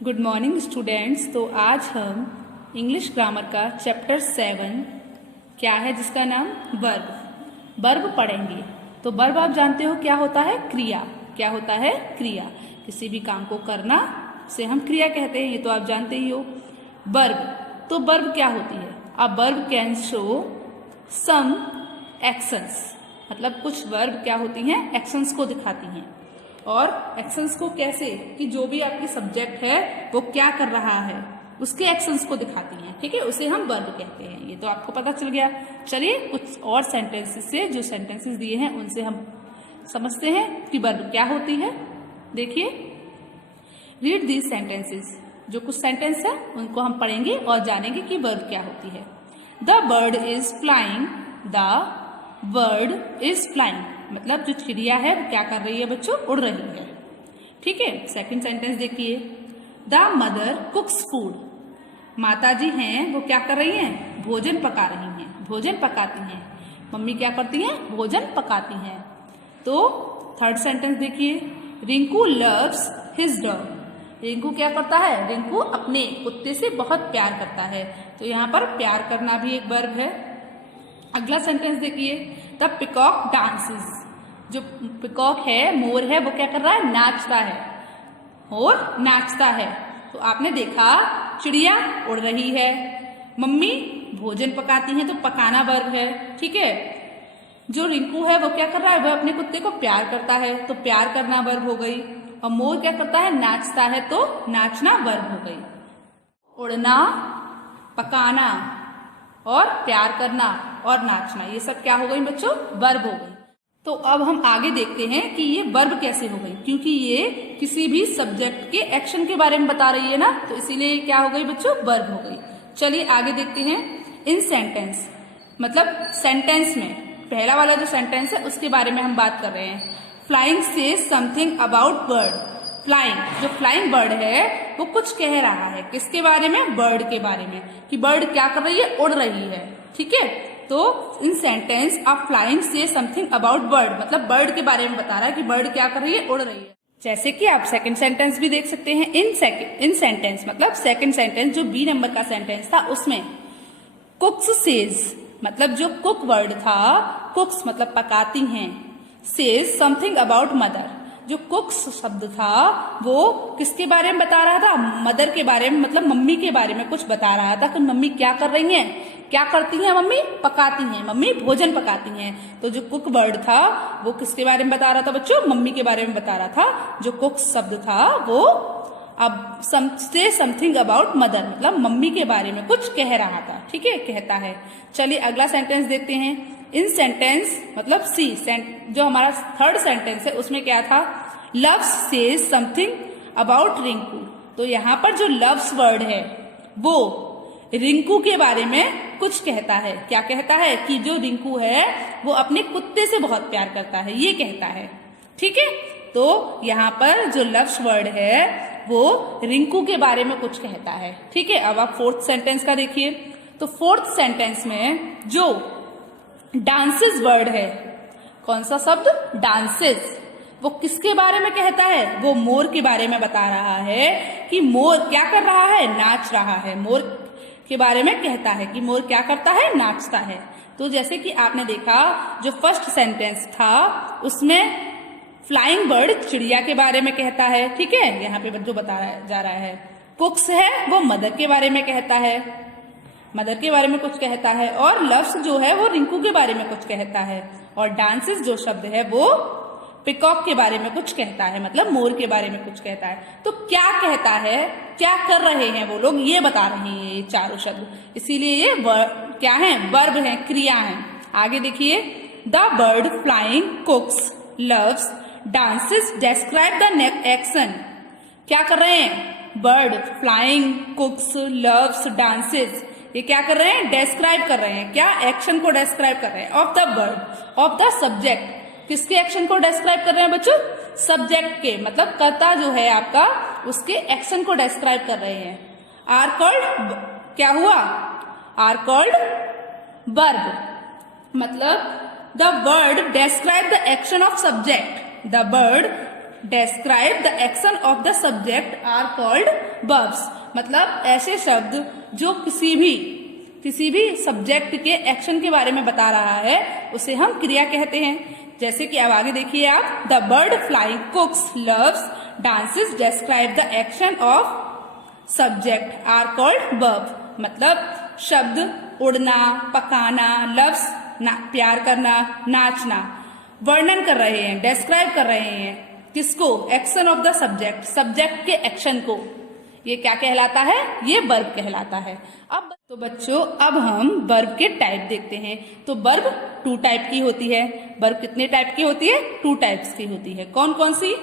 Good morning students. तो आज हम इंग्लिश ग्रामर का चैप्टर 7 क्या है जिसका नाम वर्ब पढ़ेंगे। तो वर्ब आप जानते हो क्या होता है? क्रिया। क्या होता है? क्रिया। किसी भी काम को करना से हम क्रिया कहते हैं, ये तो आप जानते ही हो। तो वर्ब क्या होती है? A verb can show some actions, मतलब कुछ वर्ब क्या होती हैं? एक्शंस को दिखाती हैं। और एक्शंस को कैसे? कि जो भी आपकी सब्जेक्ट है वो क्या कर रहा है उसके एक्शंस को दिखाती हैं, ठीक है, उसे हम वर्ब कहते हैं। ये तो आपको पता चल गया। चलिए कुछ और सेंटेंसेस से, जो सेंटेंसेस दिए हैं उनसे हम समझते हैं कि वर्ब क्या होती है। देखिए, रीड दीज सेंटेंसेस। जो कुछ सेंटेंस है उनको हम पढ़ेंगे और जानेंगे कि वर्ब क्या होती है। The bird is flying. The bird is flying मतलब जो चिड़िया है वो क्या कर रही है बच्चों? उड़ रही है, ठीक है। सेकंड सेंटेंस देखिए, द मदर कुक्स फूड। माता जी हैं वो क्या कर रही हैं? भोजन पका रही हैं, भोजन पकाती हैं। मम्मी क्या करती हैं? भोजन पकाती हैं। तो थर्ड सेंटेंस देखिए, Rinku loves his dog. Rinku क्या करता है? रिंकू अपने कुत्ते से बहुत प्यार करता है। तो यहाँ पर प्यार करना भी एक वर्ब है। अगला सेंटेंस देखिए, द पिकॉक डांसेस। जो पिकॉक है, मोर है, वो क्या कर रहा है? नाचता है। मोर नाचता है। तो आपने देखा चिड़िया उड़ रही है, मम्मी भोजन पकाती हैं, तो पकाना वर्ब है, ठीक है। जो रिंकू है वो क्या कर रहा है? वह अपने कुत्ते को प्यार करता है, तो प्यार करना वर्ब हो गई। और मोर क्या करता है? नाचता है, तो नाचना वर्ब हो गई। उड़ना, पकाना और प्यार करना और नाचना, ये सब क्या हो गई बच्चों? वर्ब हो गई। तो अब हम आगे देखते हैं कि ये वर्ब कैसे हो गई, क्योंकि ये किसी भी सब्जेक्ट के एक्शन के बारे में बता रही है ना, तो इसीलिए क्या हो गई बच्चों? वर्ब हो गई। चलिए आगे देखते हैं। इन सेंटेंस मतलब सेंटेंस में पहला वाला जो सेंटेंस है उसके बारे में हम बात कर रहे हैं। Flying says something about bird. Flying, जो फ्लाइंग बर्ड है वो कुछ कह रहा है, किसके बारे में? बर्ड के बारे में, कि बर्ड क्या कर रही है? उड़ रही है, ठीक है। तो इन सेंटेंस अ फ्लाइंग से समथिंग अबाउट बर्ड, मतलब बर्ड के बारे में बता रहा है कि बर्ड क्या कर रही है? उड़ रही है। जैसे कि आप सेकंड सेंटेंस भी देख सकते हैं। इन सेंटेंस मतलब सेकंड सेंटेंस जो बी नंबर का सेंटेंस था उसमें कुक्स सेज, मतलब जो कुक वर्ड था, कुक्स मतलब पकाती हैं, सेज समथिंग अबाउट मदर, जो कुक्स शब्द था वो किसके बारे में बता रहा था? मदर के बारे में, मतलब मम्मी के बारे में कुछ बता रहा था कि मम्मी क्या कर रही हैं? क्या करती हैं मम्मी? पकाती हैं, मम्मी भोजन पकाती हैं। तो जो कुक वर्ड था वो किसके बारे में बता रहा था बच्चों? मम्मी के बारे में बता रहा था। जो कुक शब्द था वो अब से समथिंग अबाउट मदर, मतलब मम्मी के बारे में कुछ कह रहा था, ठीक है, कहता है। चलिए अगला सेंटेंस देखते हैं। इन सेंटेंस मतलब सी जो हमारा थर्ड सेंटेंस है उसमें क्या था? Loves says something about Rinku. तो यहाँ पर जो लव्स वर्ड है वो रिंकू के बारे में कुछ कहता है। क्या कहता है? कि जो रिंकू है वो अपने कुत्ते से बहुत प्यार करता है, ये कहता है, ठीक है। तो यहाँ पर जो लव्स वर्ड है वो रिंकू के बारे में कुछ कहता है, ठीक है। अब आप फोर्थ सेंटेंस का देखिए। तो फोर्थ सेंटेंस में जो डांसेस वर्ड है, कौन सा शब्द? डांसेस। वो किसके बारे में कहता है? वो मोर के बारे में बता रहा है कि मोर क्या कर रहा है? नाच रहा है। मोर के बारे में कहता है कि मोर क्या करता है? नाचता है। तो जैसे कि आपने देखा जो फर्स्ट सेंटेंस था उसमें फ्लाइंग बर्ड चिड़िया के बारे में कहता है, ठीक है, यहाँ पे जो बताया जा रहा है। कुक्स है वो मदर के बारे में कहता है, मदर के बारे में कुछ कहता है। और लव्स जो है वो रिंकू के बारे में कुछ कहता है। और डांसेस जो शब्द है वो पिकॉक के बारे में कुछ कहता है, मतलब मोर के बारे में कुछ कहता है। तो क्या कहता है, क्या कर रहे हैं वो लोग, ये बता रहे हैं ये चारों शब्द, इसीलिए ये क्या है? वर्ब है, क्रिया है। आगे देखिए, the bird flying cooks loves dances describe the action. क्या कर रहे हैं? Bird flying cooks loves dances, ये क्या कर रहे हैं? डिस्क्राइब कर रहे हैं। क्या? एक्शन को डिस्क्राइब कर रहे हैं। Of the word, of the subject, किसके एक्शन को डिस्क्राइब कर रहे हैं बच्चों? सब्जेक्ट के, मतलब कर्ता जो है आपका उसके एक्शन को डिस्क्राइब कर रहे हैं। आर कॉल्ड, क्या हुआ? आर कॉल्ड वर्ब, मतलब the word describe the action of subject. The word describe the action of the subject are called verbs। मतलब ऐसे शब्द जो किसी भी सब्जेक्ट के एक्शन के बारे में बता रहा है उसे हम क्रिया कहते हैं। जैसे कि अब आगे देखिए आप, the bird flying cooks loves dances describe the action of subject are called verb. मतलब शब्द उड़ना, पकाना, लव्स प्यार करना, नाचना वर्णन कर रहे हैं, डिस्क्राइब कर रहे हैं किसको? Action of the subject, subject के एक्शन को। ये क्या कहलाता है? ये वर्ब कहलाता है। अब तो बच्चों अब हम वर्ब के टाइप देखते हैं। तो वर्ब 2 टाइप की होती है। वर्ब कितने टाइप की होती है? 2 टाइप्स की होती है। कौन कौन सी?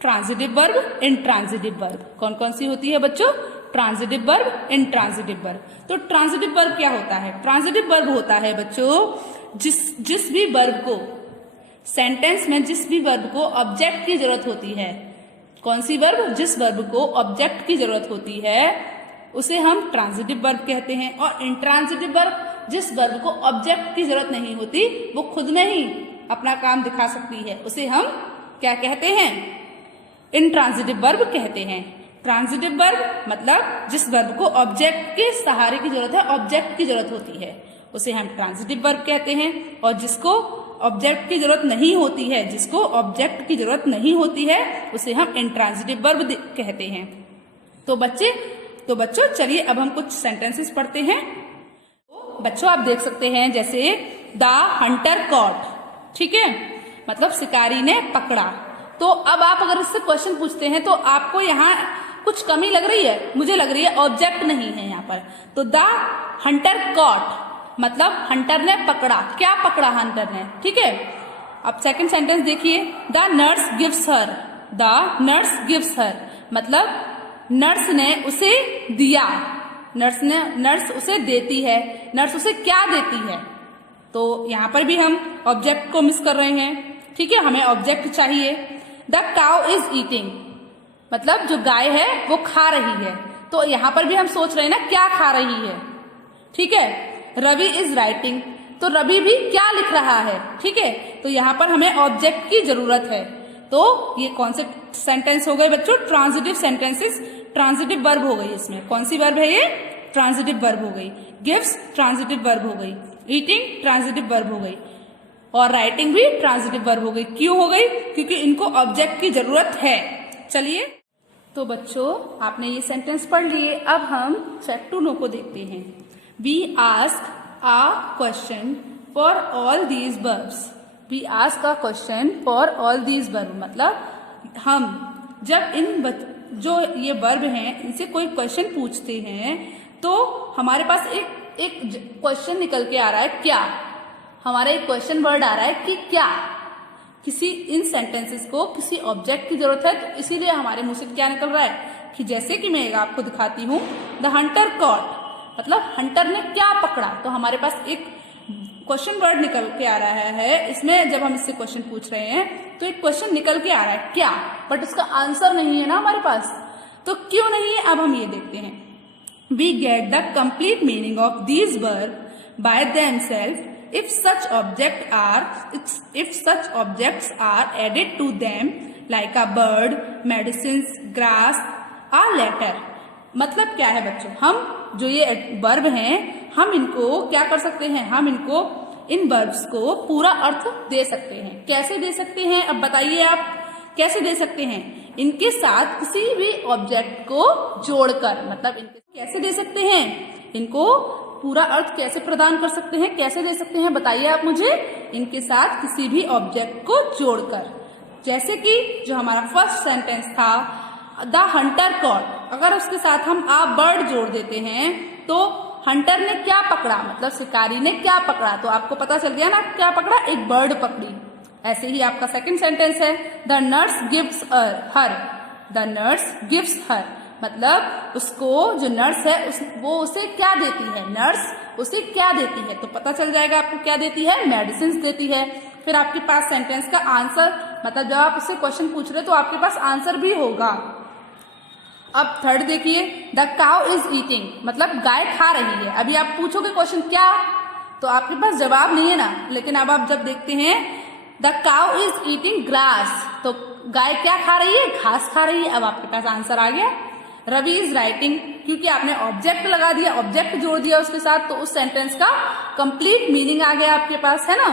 Transitive verb, intransitive verb. कौन कौन सी होती है बच्चों? Transitive verb, intransitive verb. तो ट्रांजिटिव वर्ब क्या होता है? ट्रांजिटिव वर्ब होता है बच्चों जिस भी वर्ब को सेंटेंस में, जिस भी वर्ब को ऑब्जेक्ट की जरूरत होती है। कौन सी वर्ब? जिस वर्ब को ऑब्जेक्ट की जरूरत होती है उसे हम ट्रांजिटिव वर्ब कहते हैं। और इंट्रांजिटिव वर्ब जिस वर्ब को ऑब्जेक्ट की जरूरत नहीं होती, वो खुद में ही अपना काम दिखा सकती है, उसे हम क्या कहते हैं? इंट्रांजिटिव वर्ब कहते हैं। ट्रांजिटिव वर्ब मतलब जिस वर्ब को ऑब्जेक्ट के सहारे की जरूरत है, ऑब्जेक्ट की जरूरत होती है, उसे हम ट्रांजिटिव वर्ब कहते हैं। और जिसको ऑब्जेक्ट की जरूरत नहीं होती है, जिसको ऑब्जेक्ट की जरूरत नहीं होती है, उसे हम इंट्रांजिटिव वर्ब कहते हैं। तो बच्चों चलिए अब हम कुछ सेंटेंसेस पढ़ते हैं। तो बच्चों आप देख सकते हैं जैसे द हंटर कॉट, ठीक है, मतलब शिकारी ने पकड़ा। तो अब आप अगर इससे क्वेश्चन पूछते हैं तो आपको यहाँ कुछ कमी लग रही है, मुझे लग रही है ऑब्जेक्ट नहीं है यहाँ पर। तो द हंटर कॉट मतलब हंटर ने पकड़ा। क्या पकड़ा हंटर ने? ठीक है। अब सेकंड सेंटेंस देखिए, the nurse gives her. The nurse gives her मतलब नर्स ने उसे दिया, नर्स उसे देती है। नर्स उसे क्या देती है? तो यहाँ पर भी हम ऑब्जेक्ट को मिस कर रहे हैं, ठीक है, हमें ऑब्जेक्ट चाहिए। द काउ इज ईटिंग मतलब जो गाय है वो खा रही है। तो यहाँ पर भी हम सोच रहे हैं ना क्या खा रही है, ठीक है। रवि इज राइटिंग तो रवि भी क्या लिख रहा है, ठीक है। तो यहाँ पर हमें ऑब्जेक्ट की जरूरत है। तो ये कौन से सेंटेंस हो गए बच्चों? ट्रांजिटिव सेंटेंसेस, ट्रांजिटिव वर्ब हो गई। इसमें कौन सी वर्ब है ये? ट्रांजिटिव वर्ब हो गई। गिव्स ट्रांजिटिव वर्ब हो गई, ईटिंग ट्रांजिटिव वर्ब हो गई और राइटिंग भी ट्रांजिटिव वर्ब हो गई। क्यों हो गई? क्योंकि इनको ऑब्जेक्ट की जरूरत है। चलिए तो बच्चों आपने ये सेंटेंस पढ़ लिए। अब हम फैक्ट टू नो को देखते हैं। We ask a question for all these verbs. We ask a question for all these verb मतलब हम जब जो ये वर्ब हैं इनसे कोई क्वेश्चन पूछते हैं तो हमारे पास एक क्वेश्चन निकल के आ रहा है क्या। हमारा एक क्वेश्चन वर्ड आ रहा है कि क्या। किसी इन सेंटेंसेस को किसी ऑब्जेक्ट की जरूरत है, तो इसीलिए हमारे मुंह से क्या निकल रहा है कि जैसे कि मैं आपको दिखाती हूँ, द हंटर कॉट मतलब हंटर ने क्या पकड़ा। तो हमारे पास एक क्वेश्चन वर्ड निकल के आ रहा है। इसमें जब हम इससे क्वेश्चन पूछ रहे हैं तो एक क्वेश्चन निकल के आ रहा है क्या, बट इसका आंसर नहीं है ना हमारे पास। तो क्यों नहीं है अब हम ये देखते हैं। We get the complete meaning of these verb by themselves if such objects are added to them like a bird, medicines, grass or letter। मतलब क्या है बच्चों, हम जो ये वर्ब हैं हम इनको क्या कर सकते हैं, हम इनको इन वर्ब्स को पूरा अर्थ दे सकते हैं। कैसे दे सकते हैं अब बताइए आप, कैसे दे सकते हैं? इनके साथ किसी भी ऑब्जेक्ट को जोड़कर, मतलब इनके कैसे दे सकते हैं, इनको पूरा अर्थ कैसे प्रदान कर सकते हैं, कैसे दे सकते हैं बताइए आप मुझे। इनके साथ किसी भी ऑब्जेक्ट को जोड़कर, जैसे कि जो हमारा फर्स्ट सेंटेंस था द हंटर कॉट, अगर उसके साथ हम आ बर्ड जोड़ देते हैं तो हंटर ने क्या पकड़ा मतलब शिकारी ने क्या पकड़ा, तो आपको पता चल गया ना क्या पकड़ा, एक बर्ड पकड़ी। ऐसे ही आपका सेकंड सेंटेंस है the nurse gives her, the nurse gives her मतलब उसको जो नर्स है वो उसे क्या देती है, नर्स उसे क्या देती है। तो पता चल जाएगा आपको क्या देती है, मेडिसिन देती है। फिर आपके पास सेंटेंस का आंसर, मतलब जब आप उससे क्वेश्चन पूछ रहे तो आपके पास आंसर भी होगा। अब थर्ड देखिए, द काउ इज ईटिंग मतलब गाय खा रही है। अभी आप पूछोगे क्वेश्चन क्या, तो आपके पास जवाब नहीं है ना, लेकिन अब आप जब देखते हैं the cow is eating grass, तो गाय क्या खा रही है? घास खा रही है। अब आपके पास आंसर आ गया। रवि इज राइटिंग, क्योंकि आपने ऑब्जेक्ट लगा दिया, ऑब्जेक्ट जोड़ दिया उसके साथ, तो उस सेंटेंस का कंप्लीट मीनिंग आ गया आपके पास, है ना।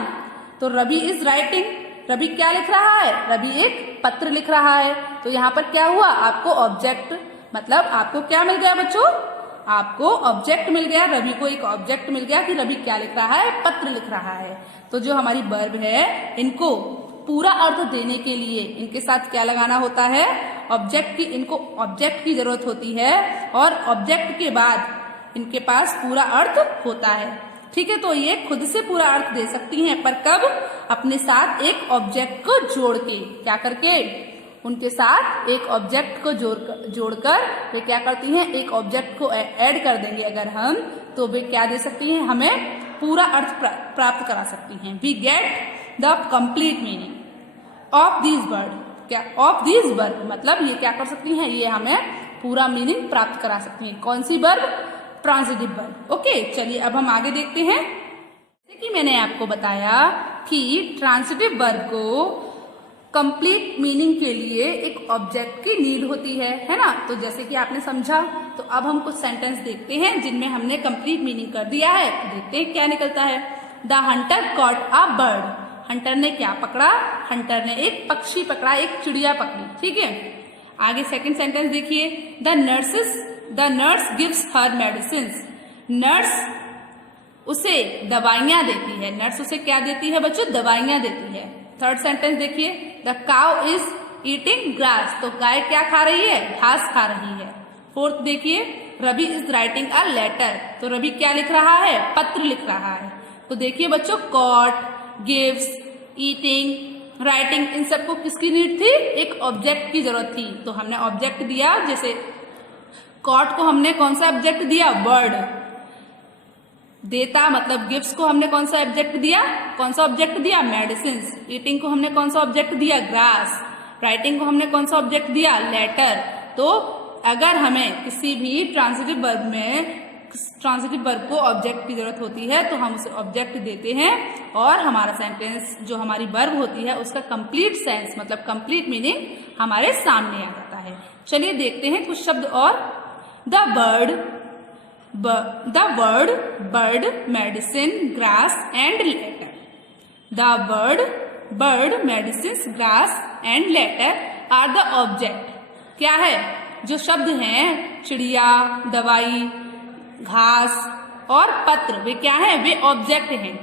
तो रवि इज राइटिंग, रवि क्या लिख रहा है? रवि एक पत्र लिख रहा है। तो यहाँ पर क्या हुआ? आपको ऑब्जेक्ट, मतलब आपको क्या मिल गया बच्चों? आपको ऑब्जेक्ट मिल गया, रवि को एक ऑब्जेक्ट मिल गया कि रवि क्या लिख रहा है? पत्र लिख रहा है। तो जो हमारी वर्ब है, इनको पूरा अर्थ देने के लिए इनके साथ क्या लगाना होता है? ऑब्जेक्ट की, इनको ऑब्जेक्ट की जरूरत होती है और ऑब्जेक्ट के बाद इनके पास पूरा अर्थ होता है। ठीक है, तो ये खुद से पूरा अर्थ दे सकती हैं, पर कब? अपने साथ एक ऑब्जेक्ट को जोड़ के, क्या करके? उनके साथ एक ऑब्जेक्ट को जोड़कर वे क्या करती हैं? एक ऑब्जेक्ट को ऐड कर देंगे अगर हम, तो वे क्या दे सकती हैं? हमें पूरा अर्थ प्राप्त करा सकती हैं। We get the complete meaning of this word, क्या? ऑफ दिस वर्ब, मतलब ये क्या कर सकती हैं? ये हमें पूरा मीनिंग प्राप्त करा सकती हैं। कौन सी वर्ब? Transitive verb. ओके, चलिए अब हम आगे देखते हैं। जैसे कि मैंने आपको बताया कि ट्रांजिटिव वर्ब को कंप्लीट मीनिंग के लिए एक ऑब्जेक्ट की नीड होती है ना। तो जैसे कि आपने समझा, तो अब हम कुछ सेंटेंस देखते हैं जिनमें हमने कंप्लीट मीनिंग कर दिया है। तो देखते हैं क्या निकलता है। The Hunter caught a bird, Hunter ने क्या पकड़ा? हंटर ने एक पक्षी पकड़ा, एक चिड़िया पकड़ी। ठीक है, आगे सेकंड सेंटेंस देखिए। The nurse gives her medicine, nurse उसे दवाइयां देती है। नर्स उसे क्या देती है बच्चों? दवाइयां देती है। थर्ड सेंटेंस देखिए। The cow is eating grass, तो गाय क्या खा रही है? घास खा रही है। फोर्थ देखिए। Ravi is writing a letter, तो रवि क्या लिख रहा है? पत्र लिख रहा है। तो देखिए बच्चों, कॉट, गिव्स, ईटिंग, राइटिंग, इन सबको किसकी नीड थी? एक ऑब्जेक्ट की जरूरत थी। तो हमने ऑब्जेक्ट दिया, जैसे कॉट को हमने कौन सा ऑब्जेक्ट दिया? बर्ड। देता मतलब गिफ्ट्स को हमने कौन सा ऑब्जेक्ट दिया? कौन सा ऑब्जेक्ट दिया? मेडिसिन। ईटिंग को हमने कौन सा ऑब्जेक्ट दिया? ग्रास। राइटिंग को हमने कौन सा ऑब्जेक्ट दिया? लेटर। तो अगर हमें किसी भी ट्रांजिटिव वर्ब में ट्रांजिटिव वर्ब को ऑब्जेक्ट की जरूरत होती है, तो हम उसे ऑब्जेक्ट देते हैं और हमारा सेंटेंस, जो हमारी वर्ब होती है, उसका कंप्लीट सेंस मतलब कंप्लीट मीनिंग हमारे सामने आ जाता है। चलिए देखते हैं कुछ शब्द और। The word bird, medicine, grass and letter. The bird, medicine, grass and letter are the object. क्या है? जो शब्द हैं, चिड़िया, दवाई, घास और पत्र, वे क्या है? वे ऑब्जेक्ट हैं।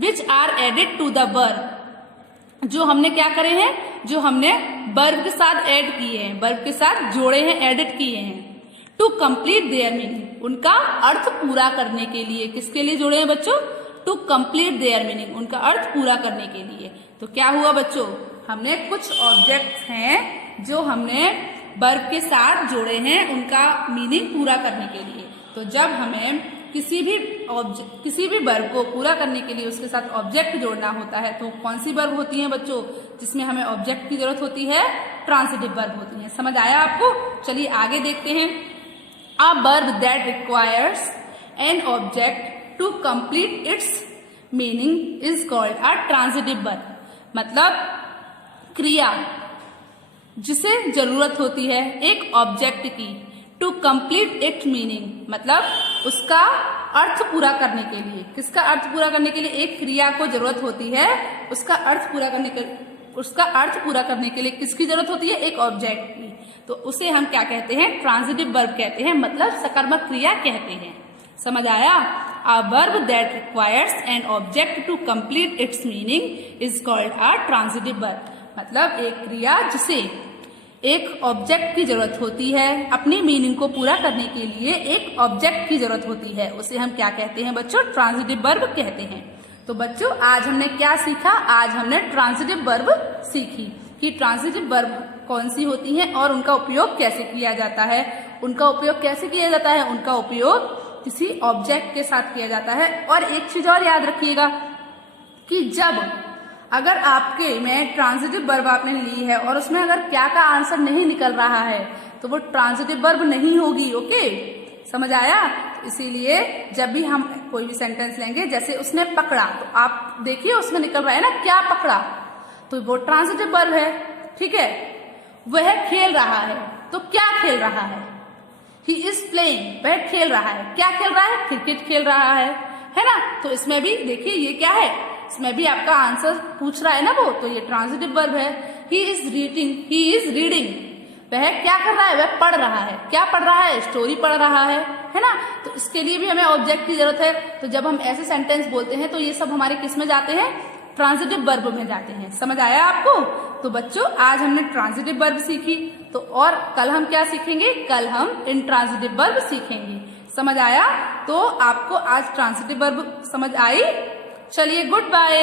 Which are added to the verb, जो हमने क्या करे हैं? जो हमने वर्ब के साथ ऐड किए हैं, वर्ब के साथ जोड़े हैं, एडिट किए हैं। टू कंप्लीट देयर मीनिंग, उनका अर्थ पूरा करने के लिए। किसके लिए जोड़े हैं बच्चों? टू कंप्लीट देयर मीनिंग, उनका अर्थ पूरा करने के लिए। तो क्या हुआ बच्चों? हमने कुछ ऑब्जेक्ट्स हैं जो हमने वर्ब के साथ जोड़े हैं उनका मीनिंग पूरा करने के लिए। तो जब हमें किसी भी वर्ब को पूरा करने के लिए उसके साथ ऑब्जेक्ट जोड़ना होता है, तो कौन सी वर्ब होती है बच्चों जिसमें हमें ऑब्जेक्ट की जरूरत होती है? ट्रांजिटिव वर्ब होती है। समझ आया आपको? चलिए आगे देखते हैं। A verb that requires an object to complete its meaning is called a transitive verb, मतलब क्रिया जिसे जरूरत होती है एक ऑब्जेक्ट की टू कंप्लीट इट्स मीनिंग, मतलब उसका अर्थ पूरा करने के लिए। किसका अर्थ पूरा करने के लिए? एक क्रिया को जरूरत होती है उसका अर्थ पूरा करने के लिए किसकी जरूरत होती है? एक ऑब्जेक्ट की। तो उसे हम क्या कहते हैं? ट्रांजिटिव वर्ब कहते हैं, मतलब सकर्मक क्रिया कहते हैं। समझ आया? A verb that requires an object to complete its meaning is called a transitive verb, मतलब एक क्रिया जिसे एक ऑब्जेक्ट की जरूरत होती है, अपनी मीनिंग को पूरा करने के लिए एक ऑब्जेक्ट की जरूरत होती है, उसे हम क्या कहते हैं बच्चों? ट्रांजिटिव वर्ब कहते हैं। तो बच्चों आज हमने क्या सीखा? आज हमने ट्रांजिटिव वर्ब सीखी कि ट्रांजिटिव वर्ब कौन सी होती हैं और उनका उपयोग कैसे किया जाता है। उनका उपयोग किसी ऑब्जेक्ट के साथ किया जाता है। और एक चीज और याद रखिएगा कि अगर आपके में ट्रांजिटिव वर्ब आपने ली है और उसमें अगर क्या का आंसर नहीं निकल रहा है तो वो ट्रांजिटिव वर्ब नहीं होगी। ओके, समझ आया? इसीलिए जब भी हम कोई भी सेंटेंस लेंगे, जैसे उसने पकड़ा, तो आप देखिए उसमें निकल रहा है ना क्या पकड़ा, तो वो ट्रांजिटिव वर्ब है, ठीक है। वह खेल रहा है, तो क्या खेल रहा है? ही इज प्लेइंग, वह खेल रहा है। क्या खेल रहा है? क्रिकेट खेल रहा है ना। तो इसमें भी देखिए ये क्या है, इसमें भी आपका आंसर पूछ रहा है ना वो, तो ये ट्रांजिटिव वर्ब है। ही इज रीडिंग, वह क्या कर रहा है? वह पढ़ रहा है। क्या पढ़ रहा है? स्टोरी पढ़ रहा है ना। तो इसके लिए भी हमें ऑब्जेक्ट की जरूरत है। तो जब हम ऐसे सेंटेंस बोलते हैं तो ये सब हमारे किस में जाते हैं? ट्रांजिटिव वर्ब में जाते हैं। समझ आया आपको? तो बच्चों आज हमने ट्रांजिटिव वर्ब सीखी, तो और कल हम क्या सीखेंगे? कल हम इंट्रांजिटिव वर्ब सीखेंगे। समझ आया? तो आपको आज ट्रांजिटिव वर्ब समझ आई? चलिए गुड बाय।